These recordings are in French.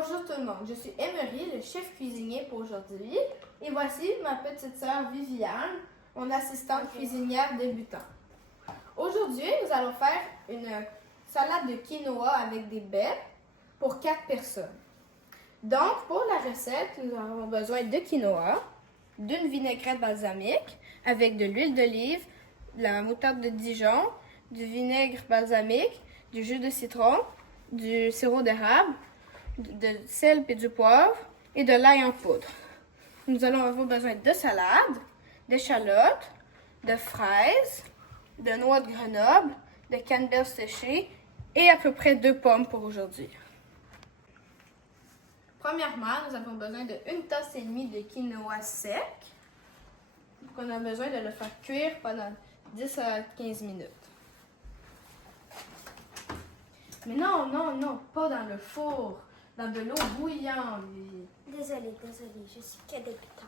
Bonjour tout le monde, je suis Emery, le chef cuisinier pour aujourd'hui. Et voici ma petite sœur Viviane, mon assistante cuisinière débutante. Aujourd'hui, nous allons faire une salade de quinoa avec des baies pour 4 personnes. Donc, pour la recette, nous avons besoin de quinoa, d'une vinaigrette balsamique avec de l'huile d'olive, de la moutarde de Dijon, du vinaigre balsamique, du jus de citron, du sirop d'érable, de sel et du poivre et de l'ail en poudre. Nous allons avoir besoin de salade, d'échalotes, de fraises, de noix de Grenoble, de canneberge séchée et à peu près 2 pommes pour aujourd'hui. Premièrement, nous avons besoin de 1,5 tasse de quinoa sec. Donc, on a besoin de le faire cuire pendant 10 à 15 minutes. Mais non, pas dans le four. Dans de l'eau bouillante. Désolée, je suis que débutante.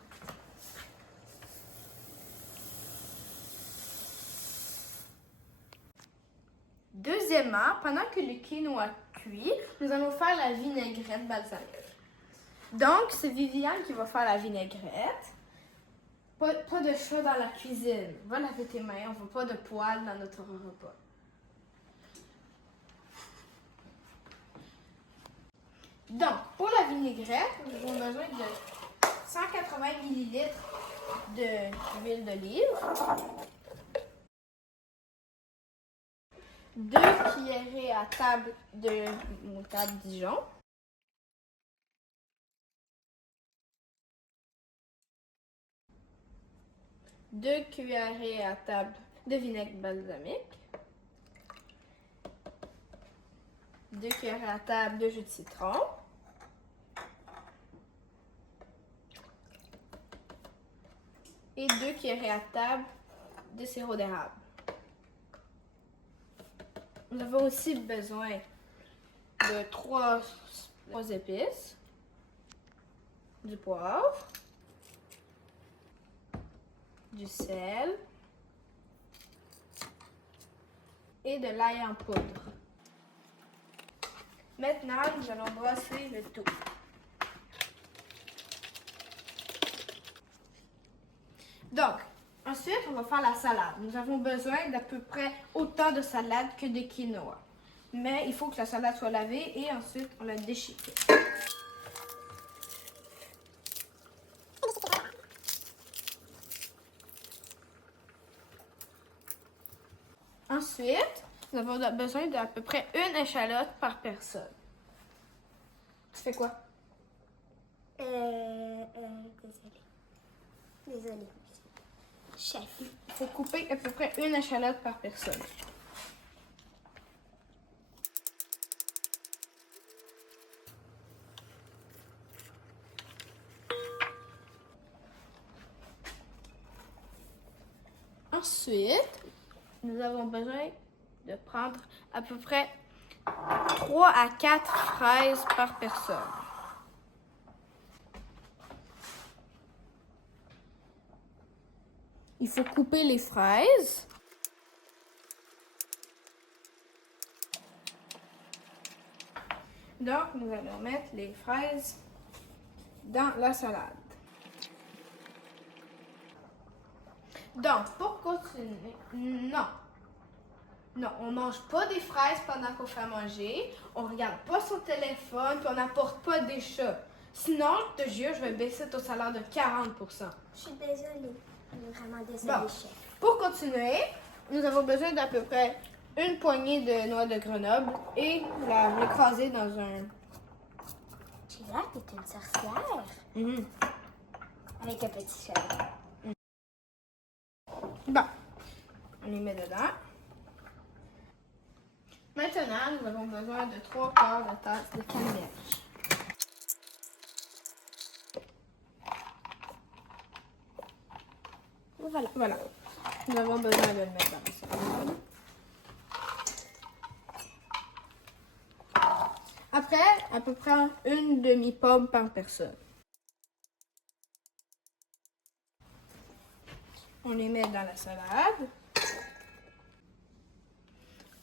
Deuxièmement, pendant que le quinoa cuit, nous allons faire la vinaigrette balsamique. Donc, c'est Viviane qui va faire la vinaigrette. Pas de chat dans la cuisine. Va laver tes mains, on ne veut pas de poils dans notre repas. Donc, pour la vinaigrette, nous avons besoin de 180 ml d'huile d'olive, 2 cuillerées à table de moutarde Dijon, deux cuillerées à table de vinaigre balsamique, 2 cuillerées à table de jus de citron, et 2 cuillerées à table de sirop d'érable. Nous avons aussi besoin de 3 épices, du poivre, du sel et de l'ail en poudre. Maintenant, nous allons brosser le tout. Donc, ensuite, on va faire la salade. Nous avons besoin d'à peu près autant de salade que de quinoa. Mais il faut que la salade soit lavée et ensuite, on la déchiquette. Ensuite, nous avons besoin d'à peu près 1 échalote par personne. Tu fais quoi? Désolée. Chef. Il faut couper à peu près 1 échalote par personne. Ensuite, nous avons besoin de prendre à peu près 3 à 4 fraises par personne. Il faut couper les fraises. Donc, nous allons mettre les fraises dans la salade. Donc, pour continuer, non, on mange pas des fraises pendant qu'on fait manger, on regarde pas son téléphone, puis on n'apporte pas des chats. Sinon, je te jure, je vais baisser ton salaire de 40 %. Je suis désolée. Je suis vraiment désolée, chef. Pour continuer, nous avons besoin d'à peu près 1 poignée de noix de Grenoble et l'écraser dans un... J'ai l'air que t'es une sorcière. Avec un petit chalet. Bon, on les met dedans. Maintenant, nous avons besoin de 3/4 de tasse de canneberge. Voilà. Nous avons besoin de le mettre dans la salade. Après, à peu près 1 demi-pomme par personne. On les met dans la salade.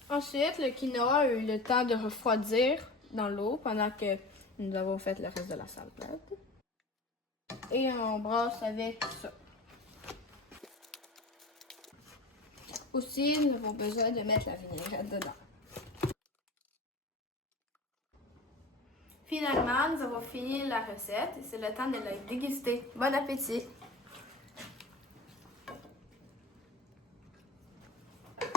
Ensuite, le quinoa a eu le temps de refroidir dans l'eau pendant que Nous avons fait le reste de la salade. Et on brasse avec ça. Aussi, nous avons besoin de mettre la vinaigrette dedans. Finalement, nous avons fini la recette et c'est le temps de la déguster. Bon appétit!